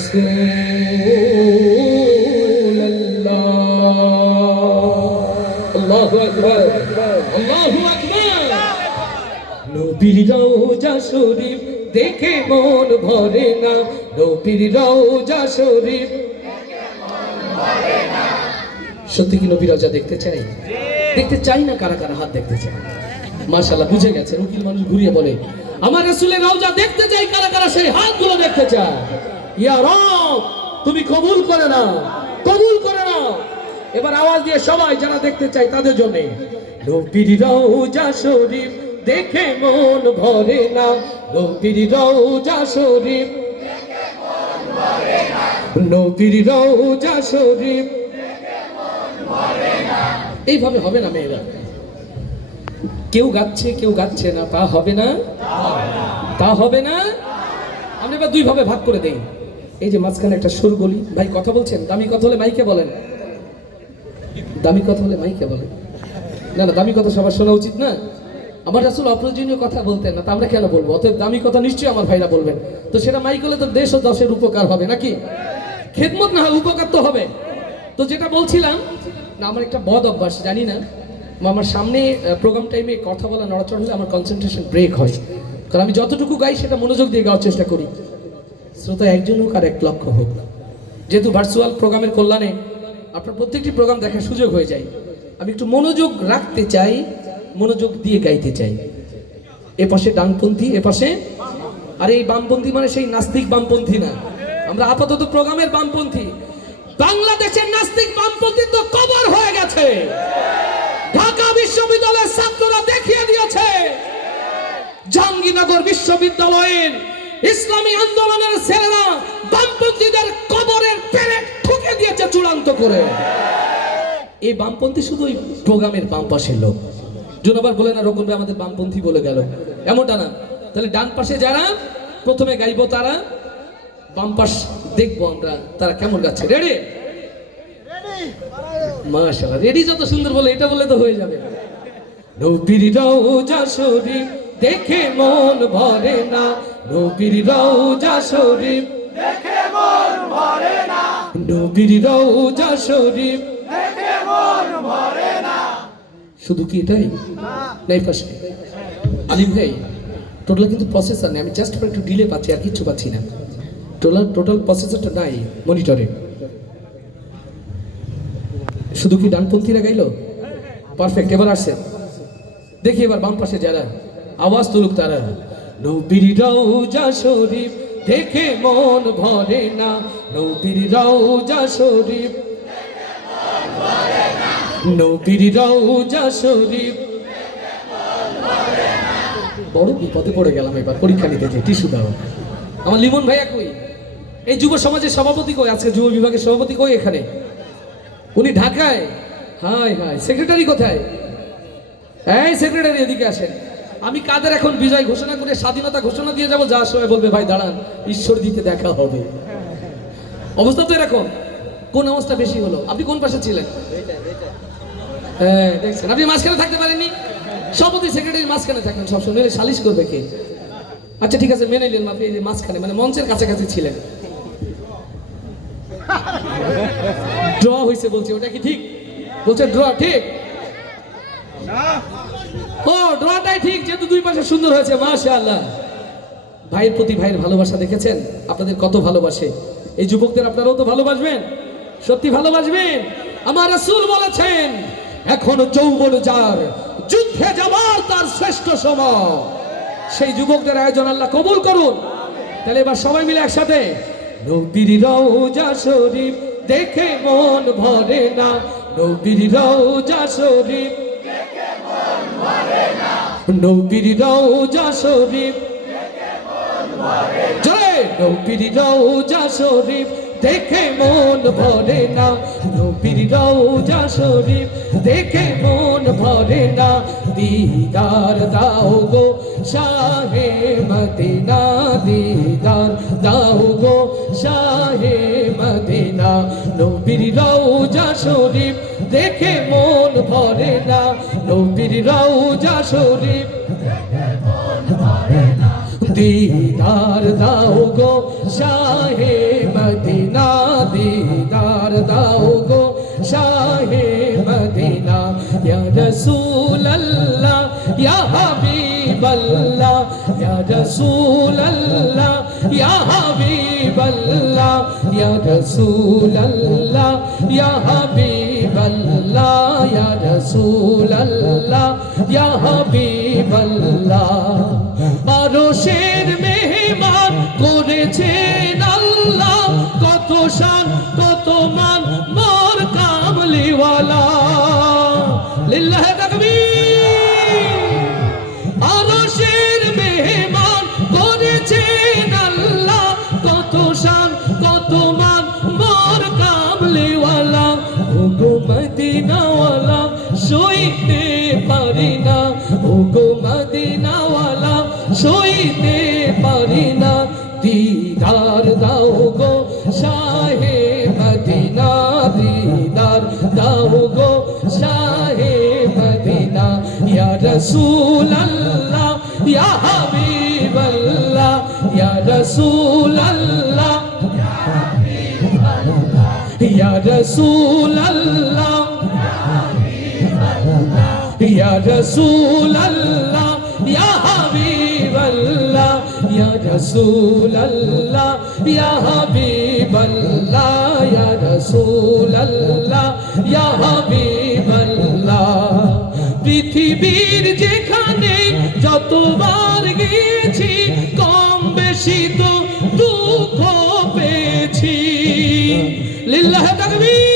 রাসূলুল্লাহ। আল্লাহু আকবার, আল্লাহু আকবার। নবীর রওজা শরীফ দেখে মন ভরে না, নবীর রওজা শরীফ। সত্যি কি নবীর রওজা দেখতে চাই? দেখতে চাই না? কারা কারা হাত দেখতে চাই? মাশাআল্লাহ, বুঝে গেছে। উকিল মানুষ ঘুরিয়ে বলে আমার রাসূলের রওজা দেখতে চাই, কারা কারা সেই হাতগুলো দেখতে চায়। ইয়া রব, তুমি কবুল করে নাও, কবুল করে নাও। এবার আওয়াজ দিয়ে সবাই যারা দেখতে চাই তাদের জন্য। নবীর রওজা শরীফ দেখে মন ভরে না, নবীর রওজা শরীফ, নবীর রওজা শরীফ। এইভাবে হবে না মেয়েরা, কেউ গাচ্ছে কেউ গাচ্ছে না, তা হবে না, তা হবে না। আমরা এবার দুই ভাবে ভাগ করে দেই। এই যে মাঝখানে একটা সুর গলি, ভাই কথা বলছেন, দামি কথা হলে মাইকে বলেন, দামি কথা হলে মাইকে বলেন। না না, দামি কথা সবার শোনা উচিত না। আমার রাসূল অপ্রয়োজনীয় কথা বলতেন না, তা আমরা কেন বলবো? অতএব দামি কথা নিশ্চয়ই আমার ভাইরা বলবেন। তো সেটা মাইক হলে তো দেশ ও দশের উপকার হবে নাকি? খেদমত না হয় উপকার তো হবে। তো যেটা বলছিলাম না, আমার একটা বদ অভ্যাস, জানি না, আমার সামনে প্রোগ্রাম টাইমে কথা বলা নড়াচড় হলে আমার কনসেন্ট্রেশন ব্রেক হয়। কারণ আমি যতটুকু গাই সেটা মনোযোগ দিয়ে গাওয়ার চেষ্টা করি। শ্রোতা একজন হোক আর 1 লক্ষ হোক, যেহেতু ভার্চুয়াল প্রোগ্রামের কল্যাণে আপনার প্রত্যেকটি প্রোগ্রাম দেখার সুযোগ হয়ে যায়, আমি একটু মনোযোগ রাখতে চাই, মনোযোগ দিয়ে গাইতে চাই। এ পাশে ডানপন্থী, এ পাশে, আর এই বামপন্থী মানে সেই নাস্তিক বামপন্থী না, আমরা আপাতত প্রোগ্রামের বামপন্থী। বাংলাদেশের নাস্তিক বামপন্থী তো কবর হয়ে গেছে। ঢাকা বিশ্ববিদ্যালয়ের ছাত্ররা দেখিয়ে দিয়েছে, জাহাঙ্গীরনগর বিশ্ববিদ্যালয়ের ইসলামী আন্দোলনের ছেলেরা বামপন্থীদের কবরের পেরেক ঠুকে দিয়েছে চূড়ান্ত করে। এই বামপন্থী শুধু ওই প্রোগ্রামের বাম পাশের লোক। জনবার বলে না রকম আমাদের বামপন্থী বলে গেল, এমনটা না। তাহলে ডান পাশে যারা প্রথমে গাইবো তারা, বাম পাশ দেখবো আমরা তারা কেমন গাচ্ছে। রেডি? মাশাআল্লাহ, রেডি। যত সুন্দর বলে এটা বলে তো হয়ে যাবে। নবীর রওজা শরীফ দেখে মন ভরে না, নবীর রওজা শরীফ দেখে মন ভরে না, নবীর রওজা শরীফ দেখে মন ভরে না। শুধু কি এটাই না? এই পাশে আলিম ভাই, টোটাল কিন্তু প্রসেসর নেই, আমি জাস্ট একটু ডিলে পাচ্ছি, আর কিচ্ছু পাচ্ছি না। টোটাল প্রসেসরটা নাই মনিটরে। শুধু কি ডানপন্থীরা গাইলো? পারফেক্ট। এবার আসছে, দেখি এবার বাম পাশে যারা আওয়াজ তুলুক তারা। নবীর রওজা শরীফ দেখে মন ভরে না, নবীর রওজা শরীফ, নবীর রওজা শরীফ। বড় বিপদে পড়ে গেলাম এবার, পরীক্ষা নিতে যে টিস্যু দাও। আমার লিমন ভাইয়া কই? এই যুব সমাজের সভাপতি কই? আজকে যুব বিভাগের সভাপতি কই এখানে? উনি ঢাকায়। হাই হাই, সেক্রেটারি কোথায়? এই সেক্রেটারি এদিকে আসেন। আমি কাদের এখন বিজয় ঘোষণা করে স্বাধীনতা ঘোষণা দিয়ে যাবো, যার সময় বলবে ভাই দাঁড়ান, ঈশ্বর দিতে দেখা হবে। অবস্থা তো এরকম। কোন অবস্থা বেশি হলো? আপনি কোন পাশে ছিলেন? হ্যাঁ দেখছেন, আপনি মাঝখানে থাকতে পারেননি। সভাপতি সেক্রেটারি মাঝখানে থাকবেন সবসময়, সালিশ করবে কে? আচ্ছা ঠিক আছে, মেনে নিলেন আপনি মাঝখানে, মানে মঞ্চের কাছাকাছি ছিলেন। ড্র হয়েছে বলছে, ওটা কি ঠিক? বলছে ড্র ঠিক? ও ড্রটাই ঠিক, যেহেতু দুই পাশে সুন্দর হয়েছে। মাশাআল্লাহ। ভাইয়ের প্রতি ভাইয়ের ভালোবাসা দেখেছেন? আপনাদের কত ভালোবাসে। এই যুবকদের আপনারাও তো ভালোবাসবেন, সত্যি ভালোবাসবেন। আমার রাসূল বলেছেন, এখন যৌবন যার, যুদ্ধে যাবার তার শ্রেষ্ঠ সময়। সেই যুবকদের আয়োজন আল্লাহ কবুল করুন। তাহলে এবার সবাই মিলে একসাথে। নবীর রওজা শরীফ দেখে মন ভরে না, নবীর রওজা শরীফ দেখে মন ভরে না, নবীর রওজা শরীফ দেখে মন ভরে না, জয় নবীর রওজা শরীফ দেখে মন ভরে না, নবীর রওজা শরীফ দেখে মন ভরে না। দিদার দাও গো শাহে মদিনা, দিদার দাও গো শাহে মদিনা, নবীর রওজা শরীফ দেখে মন ভরে না, নবীর রওজা শরীফ দেখে মন ভরে না। দিদার দাও গো শাহে মদিনা দিদার দাও গো শাহে মদিনা ইয়া রাসূলুল্লাহ ইয়া হাবিবাল্লাহ ইয়া রাসূলুল্লাহ ইয়া হাবিবাল্লাহ ইয়া রাসূলুল্লাহ ইয়া হাবিবাল্লাহ ইয়া রাসূলুল্লাহ ইয়া হাবিবাল্লাহ আরশের মেহমান করেছেন আল্লাহ কত শান কত মান মোর কামলিওয়ালা লিল্লাহি তাকবীর আরশের মেহমান করেছেন আল্লাহ কত শান কত মান মোর কামলিওয়ালা ওগো মদিনাওয়ালা সইতে পারি না ওগো মদিনাওয়ালা সইতে পারি না দিদার দাও গো শাহে মদিনা দিদার দাও গো শাহে মদিনা ইয়া রাসূলুল্লাহ ইয়া হাবিবাল্লাহ ইয়া রাসূলুল্লাহ ইয়া রাসূলুল্লাহ ইয়া রাসূলুল্লাহ ইয়া হাবিবাল্লাহ ইয়া রাসূলুল্লাহ ইয়া হাবিবাল্লাহ ইয়া রাসূলুল্লাহ ইয়া হাবিবাল্লাহ পৃথিবীর যেখানে যতবার গিয়েছি কম বেশি তো দুঃখ পেয়েছি লিল্লাহি তাকবীর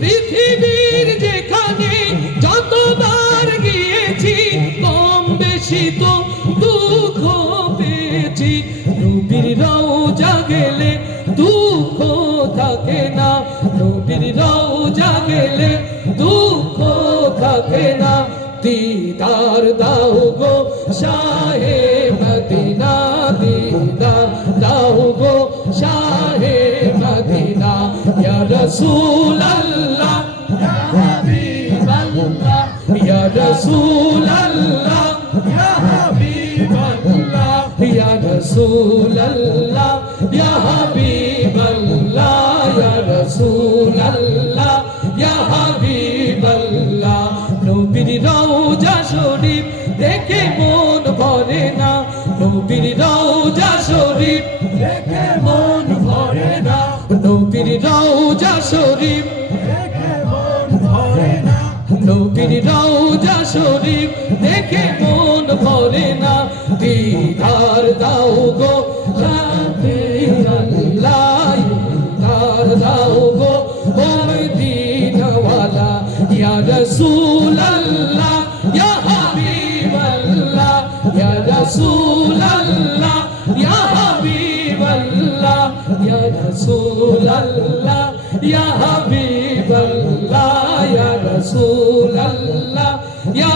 পৃথিবীর যেখানে যতবার গিয়েছি কম বেশি তো দুঃখ পেয়েছি নবীর রওজা গেলে দুঃখ থাকে না নবীর রওজা গেলে দুঃখ থাকে না দিদার দাও গো শাহে মদিনা দিদার দাও গো শাহে মদিনা ইয়া রাসূলুল্লাহ ইয়া হাবিবাল্লাহ ইয়া রাসূলুল্লাহ ইয়া হাবিবাল্লাহ ইয়া রাসূলুল্লাহ ইয়া হাবিবাল্লাহ ইয়া রাসূলুল্লাহ ইয়া হাবিবাল্লাহ নবীর রওজা শরীফ দেখে মন ভরে না নবীর রওজা শরীফ দেখে মন ভরে না নবীর রওজা শরীফ দেখে মন ভরে না নবীর রওজা শরীফ দেখে মন ভরে না দিদার দাও গো শাহে আল্লাহ দিদার দাও গো ও মদিনাওয়ালা ইয়া রাসূলুল্লাহ ইয়া হাবিবাল্লাহ ইয়া রাসূলুল্লাহ ইয়া হাবিবাল্লাহ ইয়া রাসূলুল্লাহ ইয়া হাবিবাল্লাহ ইয়া রাসূলুল্লাহ ইয়া